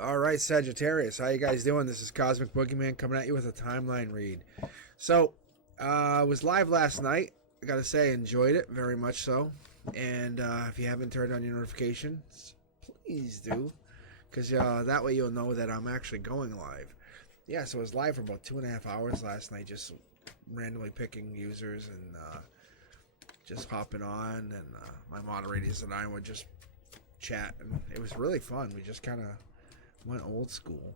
All right, Sagittarius, how you guys doing? This is Cosmic Boogeyman coming at you with a timeline read. So, I was live last night. I gotta say, enjoyed it very much so. And if you haven't turned on your notifications, please do, because that way you'll know that I'm actually going live. Yeah, so I was live for about 2.5 hours last night, just randomly picking users and just hopping on, and my moderators and I would just chat, and it was really fun. We just kind of went old school.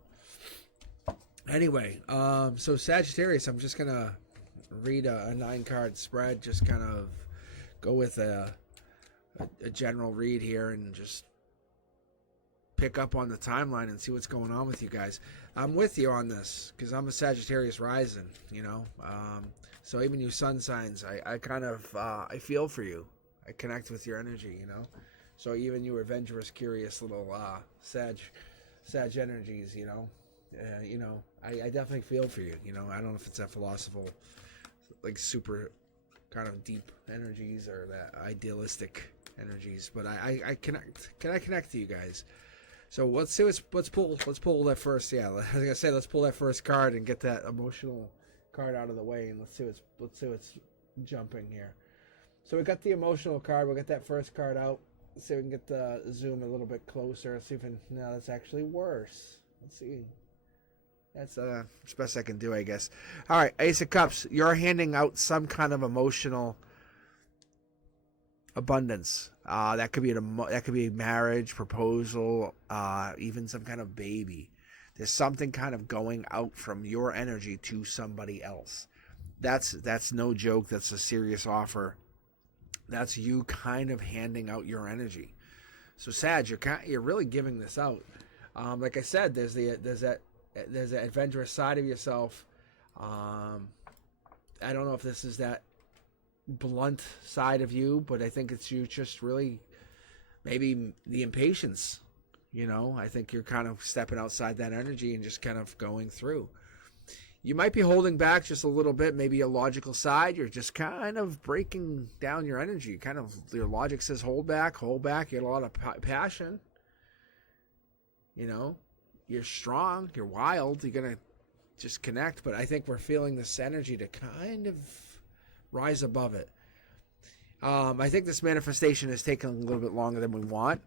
Anyway, so Sagittarius, I'm just gonna read a 9 card spread. Just kind of go with a general read here, and just pick up on the timeline and see what's going on with you guys. I'm with you on this because I'm a Sagittarius rising. So even you sun signs, I kind of I feel for you. I connect with your energy. So even you adventurous, curious little Sag energies, I definitely feel for you. I don't know if it's that philosophical, like super kind of deep energies or that idealistic energies, but I connect. Can I connect to you guys? So let's pull that first. Yeah, I was gonna say let's pull that first card and get that emotional card out of the way, and let's see what's jumping here. So we got the emotional card. We'll get that first card out. Let's see if we can get the zoom a little bit closer. Let's see if no, that's actually worse. Let's see. That's the best I can do, I guess. All right, Ace of Cups. You're handing out some kind of emotional abundance. That could be marriage, proposal, even some kind of baby. There's something kind of going out from your energy to somebody else. That's no joke. That's a serious offer. That's you kind of handing out your energy. So Sag, you're really giving this out. Like I said, there's that adventurous side of yourself. I don't know if this is that blunt side of you, but I think it's you just really maybe the impatience. I think you're kind of stepping outside that energy and just kind of going through. You might be holding back just a little bit, maybe a logical side. You're just kind of breaking down your energy. Your logic says hold back. You get a lot of passion. You're strong. You're wild. You're going to just connect. But I think we're feeling this energy to kind of rise above it. I think this manifestation is taking a little bit longer than we want.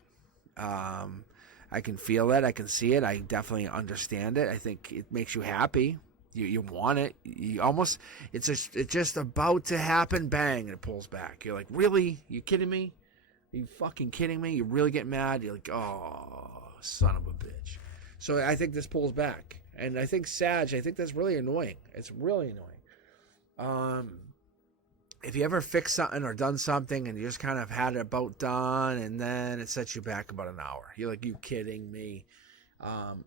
I can feel it. I can see it. I definitely understand it. I think it makes you happy. You want it. It's just about to happen. Bang, and it pulls back. You're like, really? You kidding me? Are you fucking kidding me? You really get mad? You're like, oh, son of a bitch. So I think this pulls back, and I think Sag. I think that's really annoying. It's really annoying. If you ever fixed something or done something and you just kind of had it about done, and then it sets you back about an hour, you're like, you kidding me?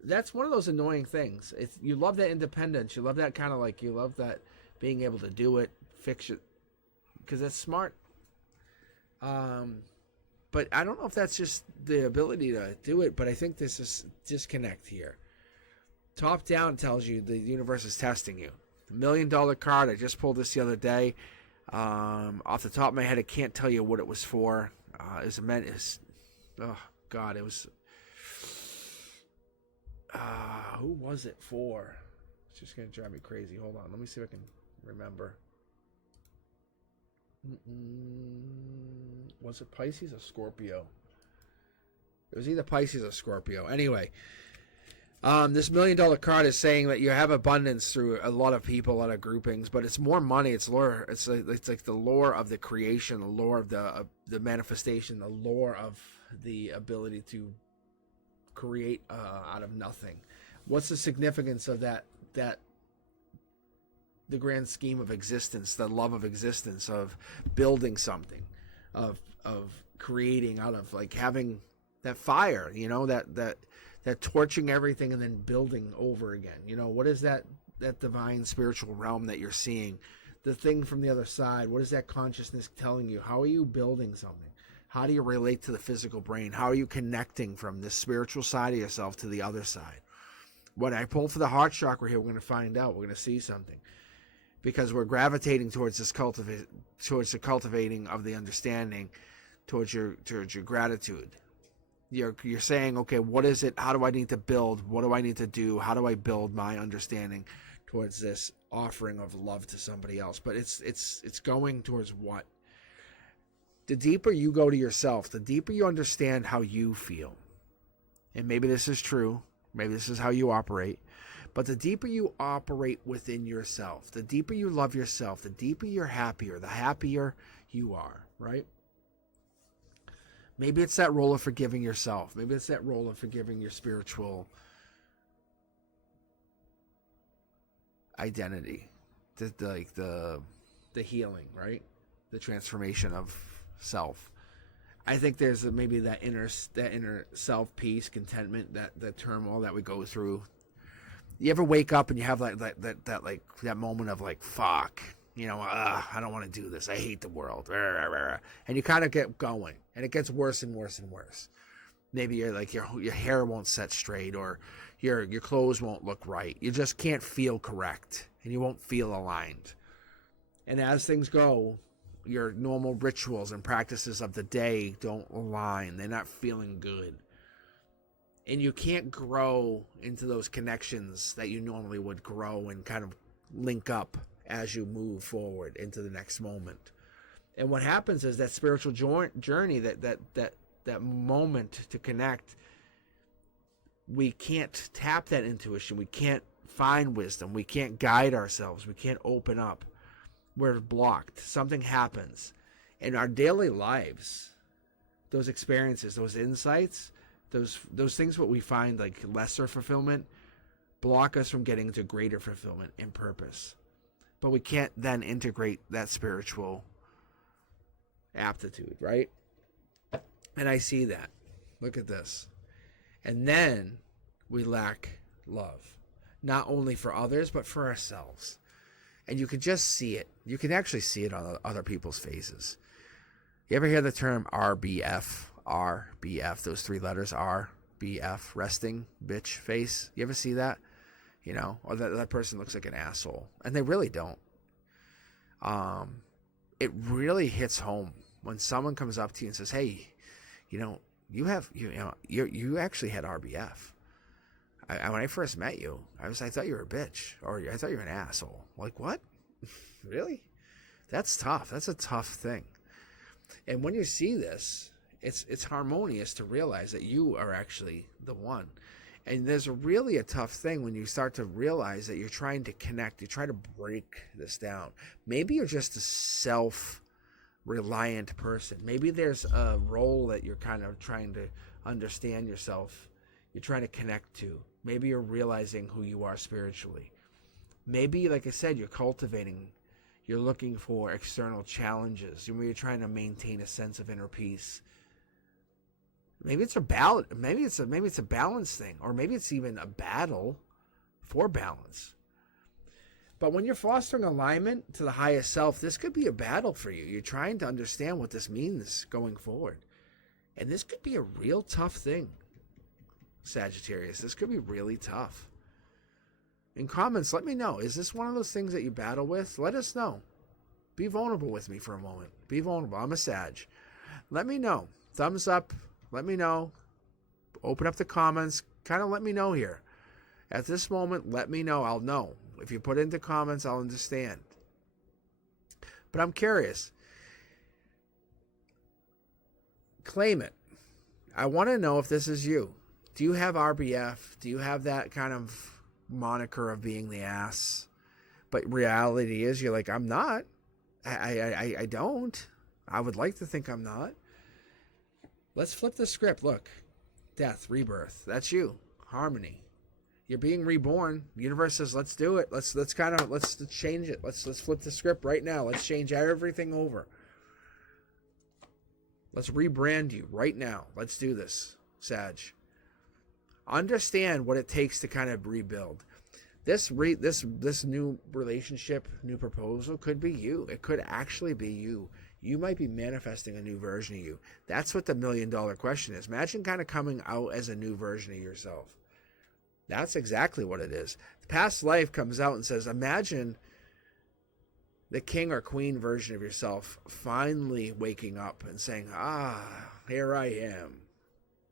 That's one of those annoying things. You love that independence. You love that kind of you love that being able to do it, fix it, because that's smart. But I don't know if that's just the ability to do it, but I think this is disconnect here. Top down tells you the universe is testing you. The $1 million card, I just pulled this the other day. Off the top of my head, I can't tell you what it was for. It was who was it for? It's just gonna drive me crazy. Hold on, let me see if I can remember. Was it Pisces or Scorpio? It was either Pisces or Scorpio. Anyway, this $1 million card is saying that you have abundance through a lot of people, a lot of groupings, but it's more money. It's lore. It's like the lore of the creation, the lore of the manifestation, the lore of the ability to create out of nothing. What's the significance of that the grand scheme of existence, the love of existence, of building something, of creating out of having that fire, that torching everything and then building over again. What is that divine spiritual realm that you're seeing, the thing from the other side? What is that consciousness telling you? How are you building something? How do you relate to the physical brain? How are you connecting from the spiritual side of yourself to the other side? When I pull for the heart chakra here, we're going to find out. We're going to see something, because we're gravitating towards towards the cultivating of the understanding, towards your gratitude. You're saying, okay, what is it? How do I need to build? What do I need to do? How do I build my understanding towards this offering of love to somebody else? But it's going towards what? The deeper you go to yourself, the deeper you understand how you feel. And maybe this is true. Maybe this is how you operate. But the deeper you operate within yourself, the deeper you love yourself, the deeper you're happier, the happier you are, right? Maybe it's that role of forgiving yourself. Maybe it's that role of forgiving your spiritual identity. The healing, right? The transformation of self. I think there's maybe that inner self peace, contentment, that turmoil that we go through. You ever wake up and you have that moment of like, fuck, I don't want to do this. I hate the world. And you kind of get going, and it gets worse and worse and worse. Maybe you're like your hair won't set straight, or your clothes won't look right. You just can't feel correct, and you won't feel aligned. And as things go, your normal rituals and practices of the day don't align. They're not feeling good. And you can't grow into those connections that you normally would grow and kind of link up as you move forward into the next moment. And what happens is that spiritual journey, that moment to connect, we can't tap that intuition. We can't find wisdom. We can't guide ourselves. We can't open up. We're blocked. Something happens. In our daily lives, those experiences, those insights, those things what we find like lesser fulfillment block us from getting to greater fulfillment and purpose. But we can't then integrate that spiritual aptitude, right? And I see that. Look at this. And then we lack love, not only for others, but for ourselves. And you can just see it. You can actually see it on other people's faces. You ever hear the term RBF? RBF, those three letters, RBF, resting bitch face. You ever see that? Or that person looks like an asshole. And they really don't. It really hits home when someone comes up to you and says, hey, you actually had RBF. When I first met you, I thought you were a bitch, or I thought you were an asshole. Like, what? Really? That's tough. That's a tough thing. And when you see this, it's harmonious to realize that you are actually the one. And there's really a tough thing when you start to realize that you're trying to connect. You try to break this down. Maybe you're just a self-reliant person. Maybe there's a role that you're kind of trying to understand yourself. You're trying to connect to. Maybe you're realizing who you are spiritually. Maybe, like I said, you're cultivating. You're looking for external challenges. You're trying to maintain a sense of inner peace. Maybe it's a balance. Maybe it's a balance thing, or maybe it's even a battle for balance. But when you're fostering alignment to the highest self, this could be a battle for you. You're trying to understand what this means going forward, and this could be a real tough thing, Sagittarius. This could be really tough. In comments, let me know. Is this one of those things that you battle with? Let us know. Be vulnerable with me for a moment. Be vulnerable. I'm a Sag. Let me know. Thumbs up. Let me know. Open up the comments. Kind of let me know here. At this moment, let me know. I'll know. If you put it into comments, I'll understand. But I'm curious. Claim it. I want to know if this is you. Do you have RBF? Do you have that kind of moniker of being the ass? But reality is you're like, I'm not. I don't. I would like to think I'm not. Let's flip the script. Look. Death, rebirth. That's you. Harmony. You're being reborn. The universe says, let's do it. Let's change it. Let's flip the script right now. Let's change everything over. Let's rebrand you right now. Let's do this, Sag. Understand what it takes to kind of rebuild. This new relationship, new proposal could be you. It could actually be you. You might be manifesting a new version of you. That's what the $1 million question is. Imagine kind of coming out as a new version of yourself. That's exactly what it is. The past life comes out and says, imagine the king or queen version of yourself finally waking up and saying, here I am.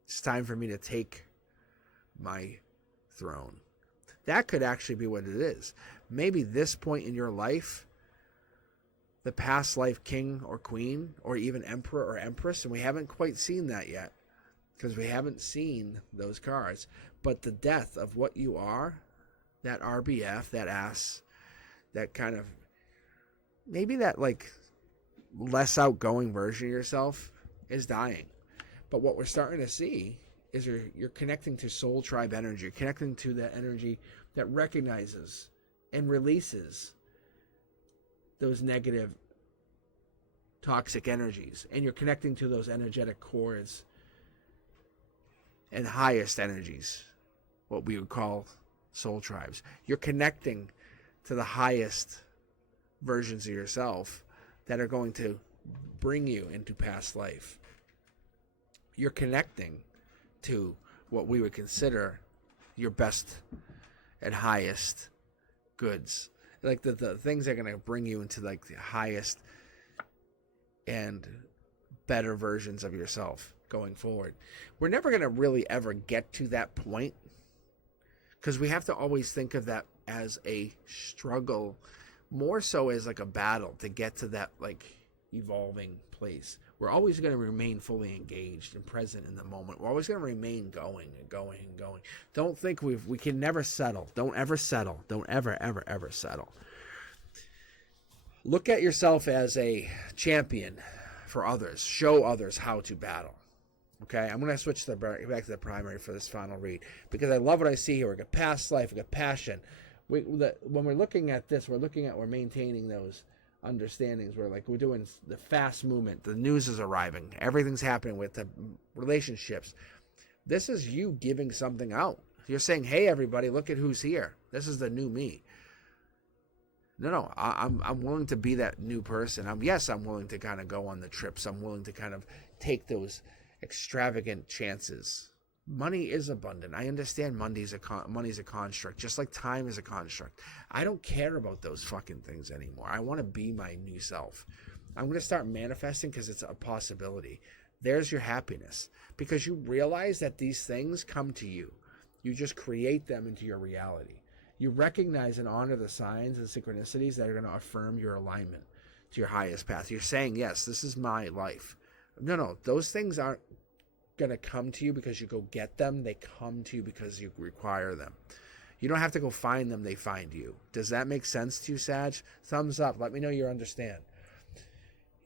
It's time for me to take my throne. That could actually be what it is. Maybe this point in your life, the past life king or queen, or even emperor or empress, and we haven't quite seen that yet because we haven't seen those cards. But the death of what you are, that RBF, that ass, that kind of, maybe that like less outgoing version of yourself is dying. But what we're starting to see is you're connecting to soul tribe energy. You're connecting to that energy that recognizes and releases those negative, toxic energies. And you're connecting to those energetic cords and highest energies, what we would call soul tribes. You're connecting to the highest versions of yourself that are going to bring you into past life. You're connecting to what we would consider your best and highest goods. Like the things that are going to bring you into like the highest and better versions of yourself going forward. We're never going to really ever get to that point because we have to always think of that as a struggle, more so as like a battle to get to that like evolving place. We're always going to remain fully engaged and present in the moment. We're always going to remain going and going and going. Don't think we can never settle. Don't ever settle. Don't ever, ever, ever settle. Look at yourself as a champion for others. Show others how to battle. Okay, I'm going to switch back to the primary for this final read because I love what I see here. We got past life, we got passion. When we're looking at this, we're maintaining those understandings. We're doing the fast movement. The news is arriving. Everything's happening with the relationships. This is you giving something out. You're saying, hey, everybody, look at who's here. This is the new me. No, I'm willing to be that new person. I'm willing to kind of go on the trips. I'm willing to kind of take those extravagant chances. Money is abundant. I understand money's a construct, just like time is a construct. I don't care about those fucking things anymore. I want to be my new self. I'm going to start manifesting because it's a possibility. There's your happiness because you realize that these things come to you. You just create them into your reality. You recognize and honor the signs and synchronicities that are going to affirm your alignment to your highest path. You're saying, yes, this is my life. No, those things aren't going to come to you because you go get them. They come to you because you require them. You don't have to go find them. They find you. Does that make sense to you, Sag? Thumbs up. Let me know you understand.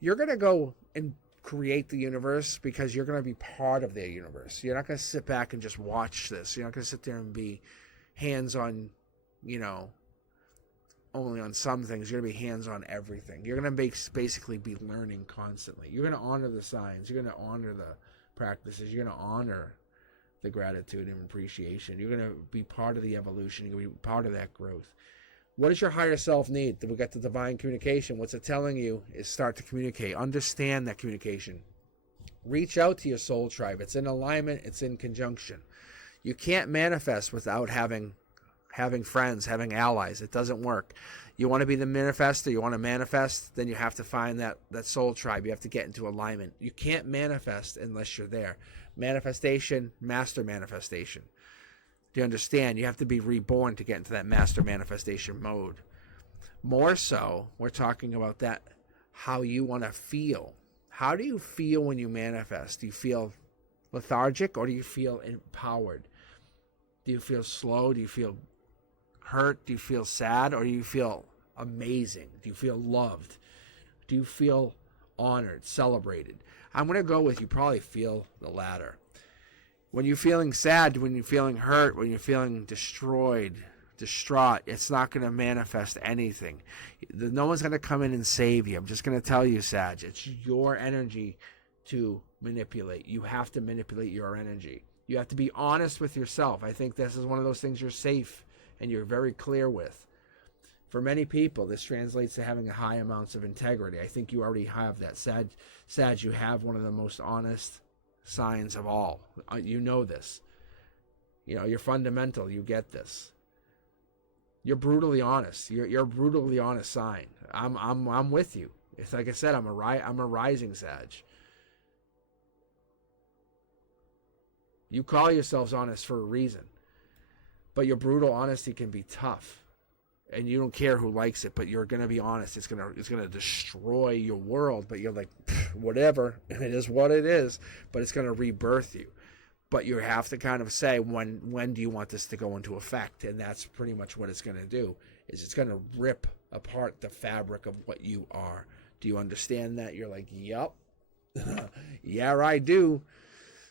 You're going to go and create the universe because you're going to be part of their universe. You're not going to sit back and just watch this. You're not going to sit there and be hands-on, only on some things. You're going to be hands on everything. You're going to basically be learning constantly. You're going to honor the signs. You're going to honor the practices. You're going to honor the gratitude and appreciation. You're going to be part of the evolution. You're going to be part of that growth. What does your higher self need? We got the divine communication. What's it telling you is start to communicate. Understand that communication. Reach out to your soul tribe. It's in alignment. It's in conjunction. You can't manifest without having friends, having allies. It doesn't work. You want to be the manifestor, you want to manifest, then you have to find that soul tribe. You have to get into alignment. You can't manifest unless you're there. Manifestation, master manifestation. Do you understand? You have to be reborn to get into that master manifestation mode. More so, we're talking about that, how you want to feel. How do you feel when you manifest? Do you feel lethargic or do you feel empowered? Do you feel slow? Do you feel hurt? Do you feel sad? Or do you feel amazing? Do you feel loved? Do you feel honored, celebrated? I'm going to go with you probably feel the latter. When you're feeling sad, when you're feeling hurt, when you're feeling destroyed, distraught, it's not going to manifest anything. No one's going to come in and save you. I'm just going to tell you, Sag, it's your energy to manipulate. You have to manipulate your energy. You have to be honest with yourself. I think this is one of those things you're safe and you're very clear with. For many people, this translates to having high amounts of integrity. I think you already have that. Sag, you have one of the most honest signs of all. You know this. You're fundamental. You get this. You're brutally honest. You're a brutally honest sign. I'm with you. It's like I said, I'm a rising Sag. You call yourselves honest for a reason. But your brutal honesty can be tough. And you don't care who likes it, but you're going to be honest. It's going to destroy your world, but you're like, whatever, it is what it is, but it's going to rebirth you. But you have to kind of say, when do you want this to go into effect? And that's pretty much what it's going to do, is it's going to rip apart the fabric of what you are. Do you understand that? You're like, yep. Yeah, I do.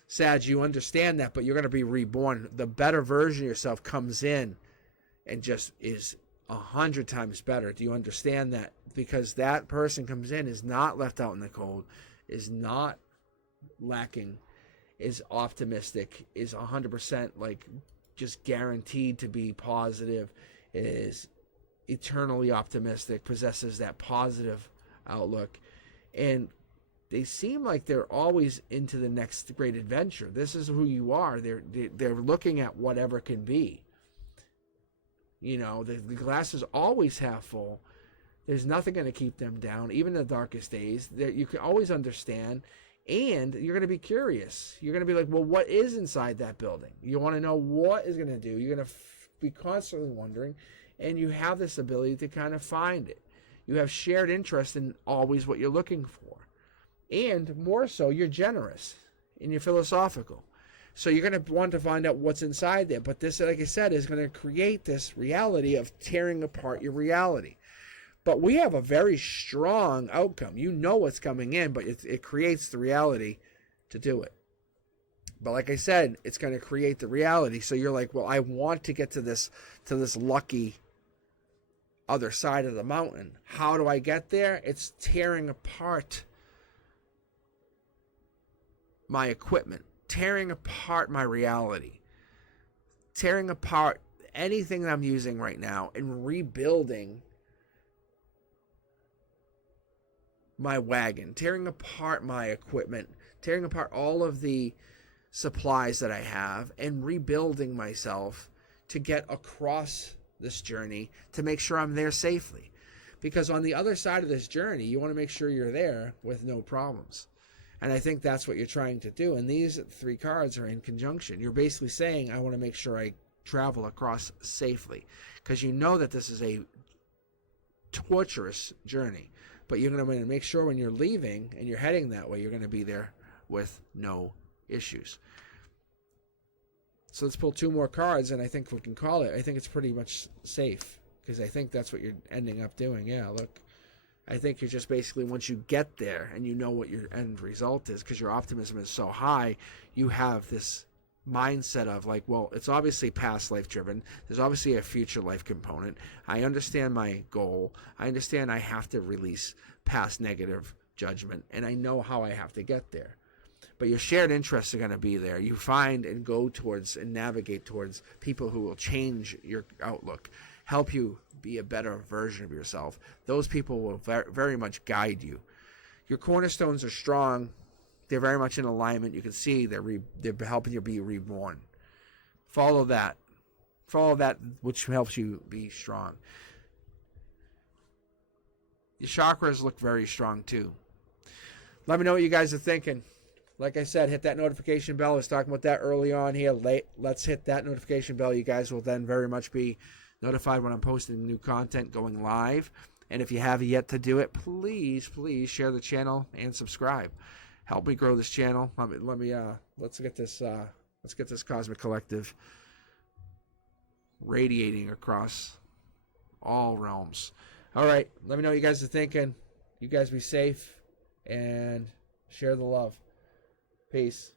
Sag, you understand that, but you're going to be reborn. The better version of yourself comes in and just is 100 times better. Do you understand that? Because that person comes in, is not left out in the cold, is not lacking, is optimistic, is 100% like just guaranteed to be positive, is eternally optimistic, possesses that positive outlook, and they seem like they're always into the next great adventure. This is who you are. They're looking at whatever can be. You know, the glass is always half full. There's nothing going to keep them down, even in the darkest days. You can always understand, and you're going to be curious. You're going to be like, well, what is inside that building? You want to know what is going to do. You're going to be constantly wondering, and you have this ability to kind of find it. You have shared interest in always what you're looking for. And more so, you're generous and you're philosophical. So you're going to want to find out what's inside there. But this, like I said, is going to create this reality of tearing apart your reality. But we have a very strong outcome. You know what's coming in, but it creates the reality to do it. But like I said, it's going to create the reality. So you're like, well, I want to get to this lucky other side of the mountain. How do I get there? It's tearing apart my equipment, tearing apart my reality, tearing apart anything that I'm using right now, and rebuilding my wagon, tearing apart my equipment, tearing apart all of the supplies that I have, and rebuilding myself to get across this journey to make sure I'm there safely. Because on the other side of this journey, you want to make sure you're there with no problems. And I think that's what you're trying to do. And these three cards are in conjunction. You're basically saying, I want to make sure I travel across safely. Because you know that this is a torturous journey. But you're going to make sure when you're leaving and you're heading that way, you're going to be there with no issues. So let's pull two more cards, and I think we can call it. I think it's pretty much safe. Because I think that's what you're ending up doing. Yeah, look. I think you're just basically, once you get there and you know what your end result is, because your optimism is so high, you have this mindset of like, well, it's obviously past life driven. There's obviously a future life component. I understand my goal. I understand I have to release past negative judgment, and I know how I have to get there. But your shared interests are going to be there. You find and go towards and navigate towards people who will change your outlook, help you be a better version of yourself. Those people will very much guide you. Your cornerstones are strong. They're very much in alignment. You can see they're helping you be reborn. Follow that. Follow that, which helps you be strong. Your chakras look very strong too. Let me know what you guys are thinking. Like I said, hit that notification bell. I was talking about that early on here. Let's hit that notification bell. You guys will then very much be notified when I'm posting new content going live. And if you haven't yet to do it, please share the channel and subscribe. Help me grow this channel. Let's get this Cosmic Collective radiating across all realms. All right, let me know what you guys are thinking. You guys be safe and share the love. Peace.